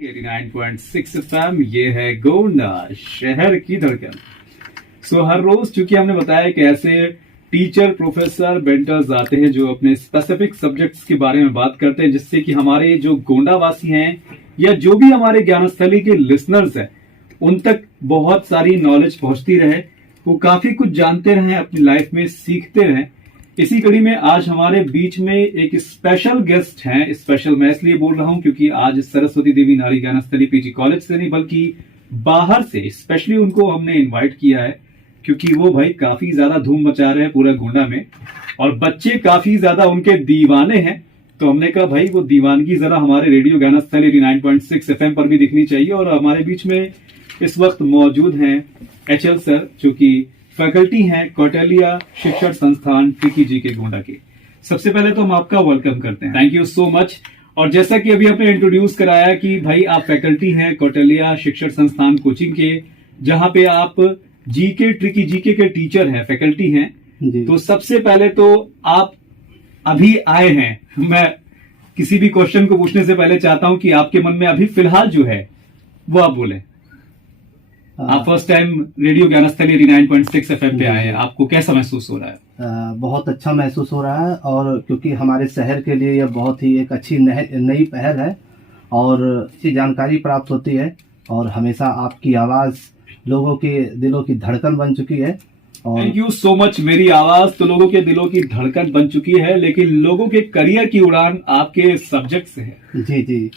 89.6 FM, ये है गोंडा शहर की धड़कन। हर रोज चूंकि हमने बताया कि ऐसे टीचर प्रोफेसर बेंटर्स आते हैं जो अपने स्पेसिफिक सब्जेक्ट्स के बारे में बात करते हैं, जिससे कि हमारे जो गोंडा वासी हैं या जो भी हमारे ज्ञानस्थली के लिसनर्स हैं उन तक बहुत सारी नॉलेज पहुंचती रहे, वो काफी कुछ जानते रहें, अपनी लाइफ में सीखते रहें। इसी कड़ी में आज हमारे बीच में एक स्पेशल गेस्ट हैं। स्पेशल मैं इसलिए बोल रहा हूं क्योंकि आज सरस्वती देवी नारी ज्ञानस्थली पीजी कॉलेज से नहीं बल्कि बाहर से स्पेशली उनको हमने इनवाइट किया है, क्योंकि वो भाई काफी ज्यादा धूम मचा रहे हैं पूरा गोंडा में और बच्चे काफी ज्यादा उनके दीवाने हैं। तो हमने कहा भाई वो दीवानगी जरा हमारे रेडियो ज्ञानस्थली 89.6 FM पर भी दिखनी चाहिए। और हमारे बीच में इस वक्त मौजूद हैं HL सर, जो कि फैकल्टी हैं कौटिल्या शिक्षण संस्थान ट्रिकी जी के गोंडा के। सबसे पहले तो हम आपका वेलकम करते हैं, थैंक यू सो मच। और जैसा कि अभी आपने इंट्रोड्यूस कराया कि भाई आप फैकल्टी हैं कौटिल्या शिक्षण संस्थान कोचिंग के, जहां पे आप जीके ट्रिकी जीके के टीचर हैं, फैकल्टी हैं। तो सबसे पहले तो आप अभी आए हैं, मैं किसी भी क्वेश्चन को पूछने से पहले चाहता हूं कि आपके मन में अभी फिलहाल जो है वो आप बोले। आप first time radio Gyansthali 89.6 FM पे आए हैं, आपको कैसा महसूस हो रहा है? बहुत अच्छा महसूस हो रहा है, और क्योंकि हमारे शहर के लिए यह बहुत ही एक अच्छी नई पहल है और अच्छी जानकारी प्राप्त होती है। और हमेशा आपकी आवाज़ लोगों के दिलों की धड़कन बन चुकी है। और थैंक यू सो मच। मेरी आवाज़ तो लोगों के दिलों की धड़कन बन चुकी है, लेकिन लोगों के करियर की उड़ान आपके सब्जेक्ट से है। जी जी,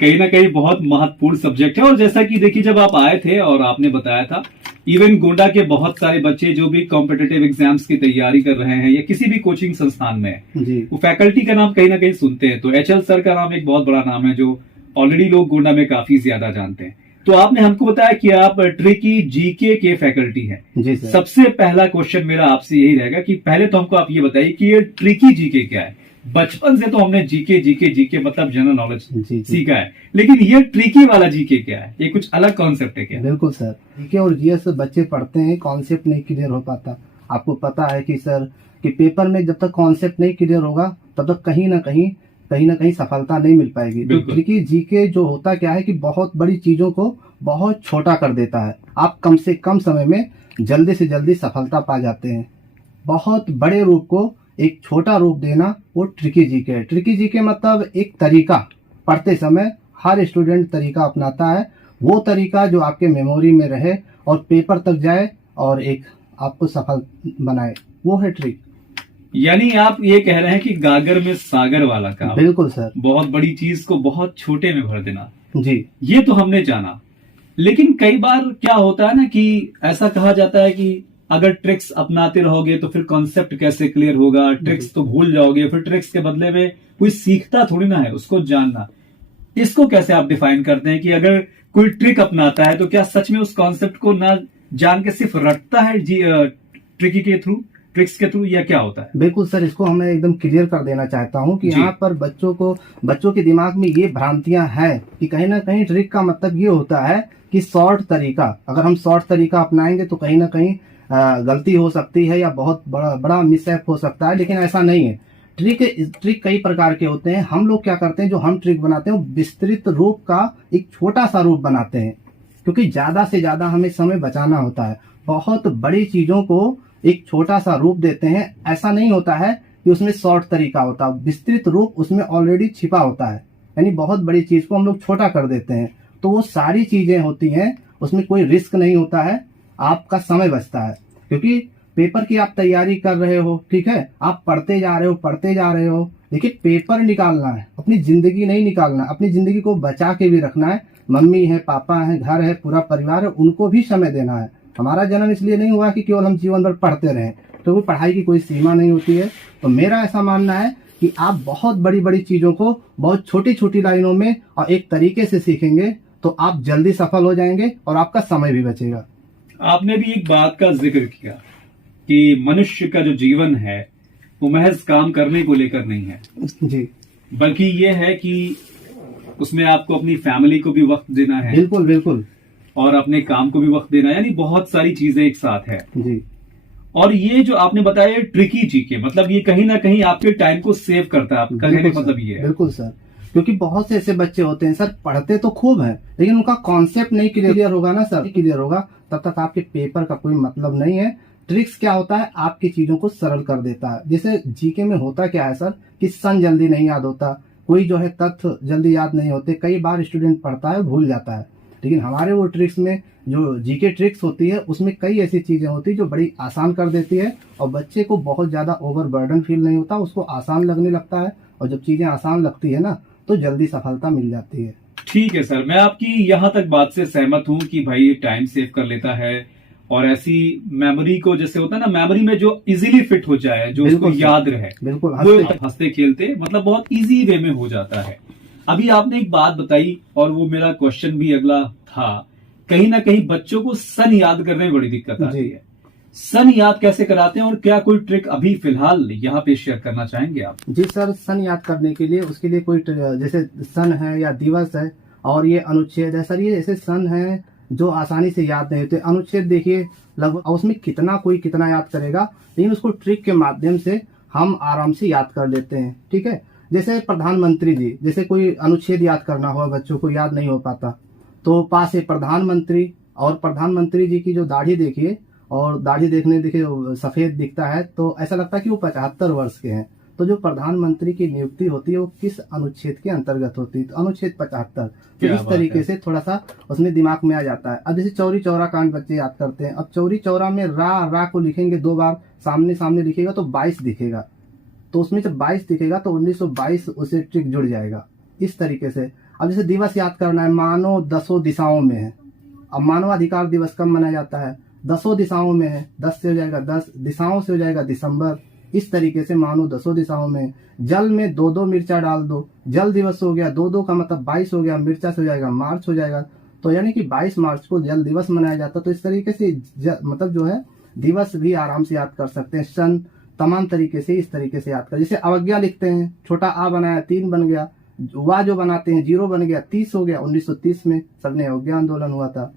कहीं ना कहीं बहुत महत्वपूर्ण सब्जेक्ट है। और जैसा कि देखिए जब आप आए थे और आपने बताया था, इवन गोंडा के बहुत सारे बच्चे जो भी कॉम्पिटिटिव एग्जाम्स की तैयारी कर रहे हैं या किसी भी कोचिंग संस्थान में जी, वो फैकल्टी का नाम कहीं ना कहीं सुनते हैं। तो HL सर का नाम एक बहुत बड़ा नाम है जो ऑलरेडी लोग गोंडा में काफी ज्यादा जानते हैं। तो आपने हमको बताया कि आप ट्रिकी जीके के फैकल्टी हैं। जी सर। सबसे पहला क्वेश्चन मेरा आपसे यही रहेगा कि पहले तो हमको आप ये बताइए कि ये ट्रिकी जीके क्या है। बचपन से तो हमने जीके जीके जीके मतलब जनरल नॉलेज सीखा है, लेकिन ये ट्रिकी वाला जीके क्या है? ये कुछ अलग कॉन्सेप्ट है क्या? बिल्कुल सर, जीके और जीएस बच्चे पढ़ते हैं, कॉन्सेप्ट नहीं क्लियर हो पाता। आपको पता है कि सर कि पेपर में जब तक कॉन्सेप्ट नहीं क्लियर होगा तब तक कहीं ना कहीं सफलता नहीं मिल पाएगी। तो ट्रिकी जीके जो होता क्या है कि बहुत बड़ी चीजों को बहुत छोटा कर देता है। आप कम से कम समय में जल्दी से जल्दी सफलता पा जाते हैं। बहुत बड़े रूप को एक छोटा रूप देना वो ट्रिकी जीके है। ट्रिकी जीके मतलब एक तरीका, पढ़ते समय हर स्टूडेंट तरीका अपनाता है, वो तरीका जो आपके मेमोरी में रहे और पेपर तक जाए और एक आपको सफल बनाए, वो है ट्रिक। यानी आप ये कह रहे हैं कि गागर में सागर वाला काम। बिल्कुल सर, बहुत बड़ी चीज को बहुत छोटे में भर देना। जी, ये तो हमने जाना, लेकिन कई बार क्या होता है ना कि ऐसा कहा जाता है कि अगर ट्रिक्स अपनाते रहोगे तो फिर कॉन्सेप्ट कैसे क्लियर होगा, ट्रिक्स तो भूल जाओगे, फिर ट्रिक्स के बदले में कोई सीखता थोड़ी ना है, उसको जानना। इसको कैसे आप डिफाइन करते हैं कि अगर कोई ट्रिक अपनाता है तो क्या सच में उस कॉन्सेप्ट को ना जान के सिर्फ रटता है ट्रिकी के थ्रू, ट्रिक्स के थ्रू, या क्या होता है? बिल्कुल सर, इसको हमें एकदम क्लियर कर देना चाहता हूँ कि यहाँ पर बच्चों के दिमाग में ये भ्रांतियां हैं कि कहीं ना कहीं ट्रिक का मतलब ये होता है कि शॉर्ट तरीका, अगर हम शॉर्ट तरीका अपनाएंगे तो कहीं ना कहीं गलती हो सकती है या बहुत बड़ा मिसहैप हो सकता है, लेकिन ऐसा नहीं है। ट्रिक कई प्रकार के होते हैं। हम लोग क्या करते हैं, जो हम ट्रिक बनाते हैं विस्तृत रूप का एक छोटा सा रूप बनाते हैं, क्योंकि ज्यादा से ज्यादा हमें समय बचाना होता है। बहुत बड़ी चीजों को एक छोटा सा रूप देते हैं। ऐसा नहीं होता है कि उसमें शॉर्ट तरीका होता है, विस्तृत रूप उसमें ऑलरेडी छिपा होता है। यानी बहुत बड़ी चीज को हम लोग छोटा कर देते हैं, तो वो सारी चीजें होती हैं, उसमें कोई रिस्क नहीं होता है, आपका समय बचता है। क्योंकि पेपर की आप तैयारी कर रहे हो, ठीक है, आप पढ़ते जा रहे हो, लेकिन पेपर निकालना है, अपनी जिंदगी नहीं निकालना, अपनी जिंदगी को बचा के भी रखना है। मम्मी है, पापा है, घर है, पूरा परिवार है, उनको भी समय देना है। हमारा जन्म इसलिए नहीं हुआ कि केवल हम जीवन भर पढ़ते रहें, तो वो पढ़ाई की कोई सीमा नहीं होती है। तो मेरा ऐसा मानना है कि आप बहुत बड़ी बड़ी चीजों को बहुत छोटी छोटी लाइनों में और एक तरीके से सीखेंगे तो आप जल्दी सफल हो जाएंगे और आपका समय भी बचेगा। आपने भी एक बात का जिक्र किया कि मनुष्य का जो जीवन है वो महज काम करने को लेकर नहीं है जी, बल्कि ये है कि उसमें आपको अपनी फैमिली को भी वक्त देना है। बिल्कुल बिल्कुल, और अपने काम को भी वक्त देना है, यानी बहुत सारी चीजें एक साथ है जी। और ये जो आपने बताया ट्रिकी जीके, मतलब ये कहीं ना कहीं आपके टाइम को सेव करता है, आपका कहने का मतलब ये है। बिल्कुल सर, क्योंकि बहुत से ऐसे बच्चे होते हैं सर, पढ़ते तो खूब हैं लेकिन उनका कॉन्सेप्ट नहीं क्लियर होगा ना सर, क्लियर होगा तब तक आपके पेपर का कोई मतलब नहीं है। ट्रिक्स क्या होता है, आपकी चीजों को सरल कर देता है। जैसे जीके में होता क्या है सर कि सन जल्दी नहीं याद होता, कोई जो है तथ्य जल्दी याद नहीं होते, कई बार स्टूडेंट पढ़ता है भूल जाता है। लेकिन हमारे वो ट्रिक्स में जो जीके ट्रिक्स होती है उसमें कई ऐसी चीजें होती है जो बड़ी आसान कर देती है और बच्चे को बहुत ज्यादा ओवरबर्डन फील नहीं होता, उसको आसान लगने लगता है। और जब चीजें आसान लगती है ना तो जल्दी सफलता मिल जाती है। ठीक है सर, मैं आपकी यहाँ तक बात से सहमत हूँ कि भाई टाइम सेव कर लेता है और ऐसी मेमोरी को, जैसे होता है ना मेमोरी में जो इजीली फिट हो जाए, जो उसको याद रहे, बिल्कुल वो हंसते खेलते मतलब बहुत इजी वे में हो जाता है। अभी आपने एक बात बताई और वो मेरा क्वेश्चन भी अगला था, कहीं ना कहीं बच्चों को सन याद करने में बड़ी दिक्कत आती है। सन याद कैसे कराते हैं और क्या कोई ट्रिक अभी फिलहाल यहाँ पे शेयर करना चाहेंगे आप? जी सर, सन याद करने के लिए उसके लिए कोई जैसे सन है या दिवस है और ये अनुच्छेद है सर, ये ऐसे सन है जो आसानी से याद नहीं होते। अनुच्छेद देखिए लगभग उसमें कोई कितना याद करेगा, लेकिन उसको ट्रिक के माध्यम से हम आराम से याद कर लेते हैं। ठीक है, जैसे प्रधानमंत्री जी, जैसे कोई अनुच्छेद याद करना हो बच्चों को याद नहीं हो पाता तो पास है प्रधानमंत्री, और प्रधानमंत्री जी की जो दाढ़ी देखिए और दाढ़ी देखिए सफेद दिखता है तो ऐसा लगता है कि वो 75 वर्ष के हैं। तो जो प्रधानमंत्री की नियुक्ति होती है वो किस अनुच्छेद के अंतर्गत होती है, तो अनुच्छेद 75। तो इस तरीके से थोड़ा सा उसमें दिमाग में आ जाता है। अब जैसे चौरी चौरा कांड बच्चे याद करते हैं, अब चौरी चौरा में रा को लिखेंगे 2 बार, सामने सामने लिखेगा तो 22 दिखेगा, तो उसमें जब 22 दिखेगा तो 1922 उसे ट्रिक जुड़ जाएगा। इस तरीके से अब जैसे दिवस याद करना है, मानव 10 दिशाओं में है। अब मानवाधिकार दिवस कब मनाया जाता है, 10 दिशाओं में है, 10 से हो जाएगा 10, दिशाओं से हो जाएगा दिसंबर। इस तरीके से मानो 10 दिशाओं में। जल में 2 मिर्चा डाल दो, जल दिवस हो गया, 2 का मतलब 22 हो गया, मिर्चा से हो जाएगा मार्च हो जाएगा, तो यानी कि 22 मार्च को जल दिवस मनाया जाता है। तो इस तरीके से मतलब जो है दिवस भी आराम से याद कर सकते हैं, सन तमाम तरीके से इस तरीके से याद कर। जैसे अवज्ञा लिखते हैं, छोटा आ बनाया 3 बन गया, वा जो बनाते हैं 0 बन गया, 30 हो गया, 1930 में सबने अवज्ञा आंदोलन हुआ था।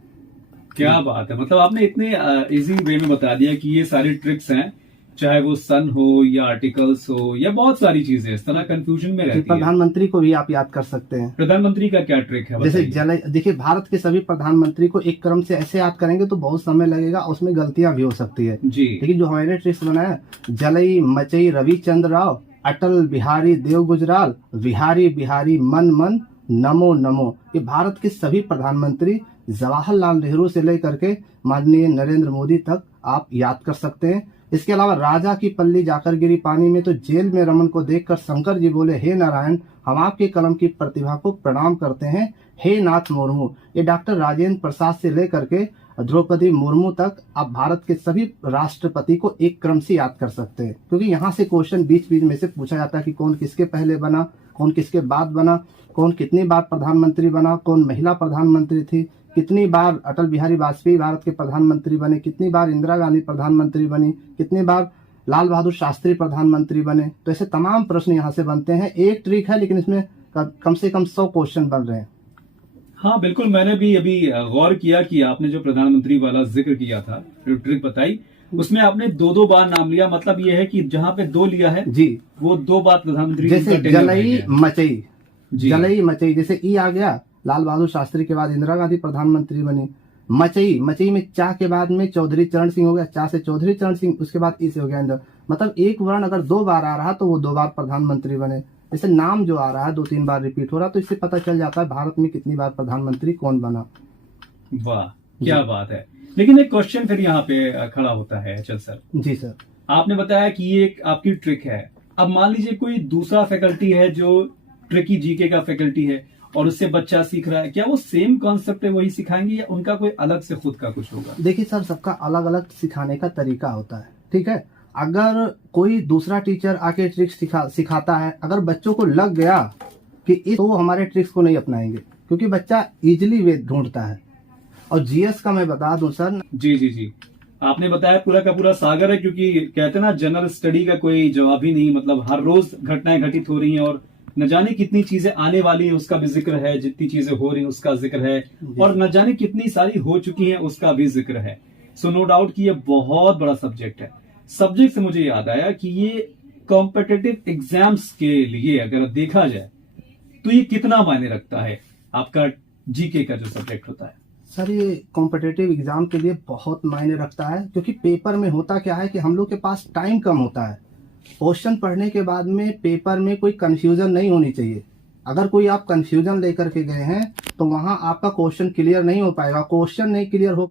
क्या बात है, मतलब आपने इतने इजी वे में बता दिया कि ये सारी ट्रिक्स हैं, चाहे वो सन हो या आर्टिकल्स हो या बहुत सारी चीजें इस तरह कंफ्यूजन में रहती है। प्रधानमंत्री को भी आप याद कर सकते हैं। प्रधानमंत्री का क्या ट्रिक है? जैसे देखिए भारत के सभी प्रधानमंत्री को एक क्रम से ऐसे याद करेंगे तो बहुत समय लगेगा, उसमें गलतियां भी हो सकती है जी। लेकिन जो हमारे ट्रिक्स बनाया, जलई मचई रविचंद्र राव, अटल बिहारी देव गुजराल, बिहारी बिहारी मन मन नमो नमो, ये भारत के सभी प्रधानमंत्री जवाहरलाल नेहरू से लेकर के माननीय नरेंद्र मोदी तक आप याद कर सकते हैं। इसके अलावा राजा की पल्ली जाकर गिरी पानी में, तो जेल में रमन को देखकर शंकर जी बोले हे नारायण, हम आपके कलम की प्रतिभा को प्रणाम करते हैं, हे नाथ मुर्मू। ये डॉक्टर राजेंद्र प्रसाद से लेकर के द्रौपदी मुर्मू तक आप भारत के सभी राष्ट्रपति को एक क्रम से याद कर सकते हैं, क्योंकि यहाँ से क्वेश्चन बीच बीच में से पूछा जाता है कि कौन किसके पहले बना, कौन किसके बाद बना, कौन कितनी बार प्रधानमंत्री बना, कौन महिला प्रधानमंत्री थी, कितनी बार अटल बिहारी वाजपेयी भारत के प्रधानमंत्री बने, कितनी बार इंदिरा गांधी प्रधानमंत्री बनी, कितनी बार लाल बहादुर शास्त्री प्रधानमंत्री बने। तो ऐसे तमाम प्रश्न यहाँ से बनते हैं। एक ट्रिक है लेकिन इसमें कम से कम 100 क्वेश्चन बन रहे हैं। हाँ बिल्कुल, मैंने भी अभी गौर किया कि आपने जो प्रधानमंत्री वाला जिक्र किया था, जो ट्रिक बताई, उसमें आपने 2 बार नाम लिया। मतलब ये है कि जहाँ पे 2 लिया है जी, वो 2 बार प्रधानमंत्री, जैसे जलई मचई, जलई मचई, जैसे ई आ गया, लाल बहादुर शास्त्री के बाद इंदिरा गांधी प्रधानमंत्री बनी। मचई, मचई में चा के बाद में चौधरी चरण सिंह हो गया, चा से चौधरी चरण सिंह, उसके बाद ई से हो गया इंदिरा। मतलब एक वर्ण अगर 2 बार आ रहा तो वो 2 बार प्रधानमंत्री बने। जैसे नाम जो आ रहा है 2-3 बार रिपीट हो रहा, तो इससे पता चल जाता है भारत में कितनी बार प्रधानमंत्री कौन बना। वाह क्या बात है। लेकिन एक क्वेश्चन फिर यहाँ पे खड़ा होता है अचल सर। जी सर, आपने बताया कि ये एक आपकी ट्रिक है। अब मान लीजिए कोई दूसरा फैकल्टी है जो ट्रिकी जीके का फैकल्टी है और उससे बच्चा सीख रहा है, क्या वो सेम कॉन्सेप्ट है वही सिखाएंगे या उनका कोई अलग से खुद का कुछ होगा? देखिए सर, सबका अलग अलग सिखाने का तरीका होता है। ठीक है, अगर कोई दूसरा टीचर आके ट्रिक्स सिखाता है, अगर बच्चों को लग गया कि तो वो हमारे ट्रिक्स को नहीं अपनाएंगे, क्योंकि बच्चा इजिली वे ढूंढता है। और जीएस का मैं बता दूं सर। जी, आपने बताया पूरा का पूरा सागर है, क्योंकि कहते हैं ना जनरल स्टडी का कोई जवाब ही नहीं। मतलब हर रोज घटनाएं घटित हो रही हैं और न जाने कितनी चीजें आने वाली हैं उसका भी जिक्र है, जितनी चीजें हो रही हैं उसका जिक्र है, और न जाने कितनी सारी हो चुकी हैं उसका भी जिक्र है। सो नो डाउट कि ये बहुत बड़ा सब्जेक्ट है। सब्जेक्ट से मुझे याद आया कि ये कॉम्पिटिटिव एग्जाम्स के लिए अगर देखा जाए तो ये कितना मायने रखता है आपका जीके का जो सब्जेक्ट होता है? सर ये कॉम्पिटिटिव एग्जाम के लिए बहुत मायने रखता है, क्योंकि पेपर में होता क्या है कि हम लोग के पास टाइम कम होता है। क्वेश्चन पढ़ने के बाद में पेपर में कोई कंफ्यूजन नहीं होनी चाहिए। अगर कोई आप कंफ्यूजन लेकर के गए हैं तो वहां आपका क्वेश्चन क्लियर नहीं हो पाएगा। क्वेश्चन नहीं क्लियर हो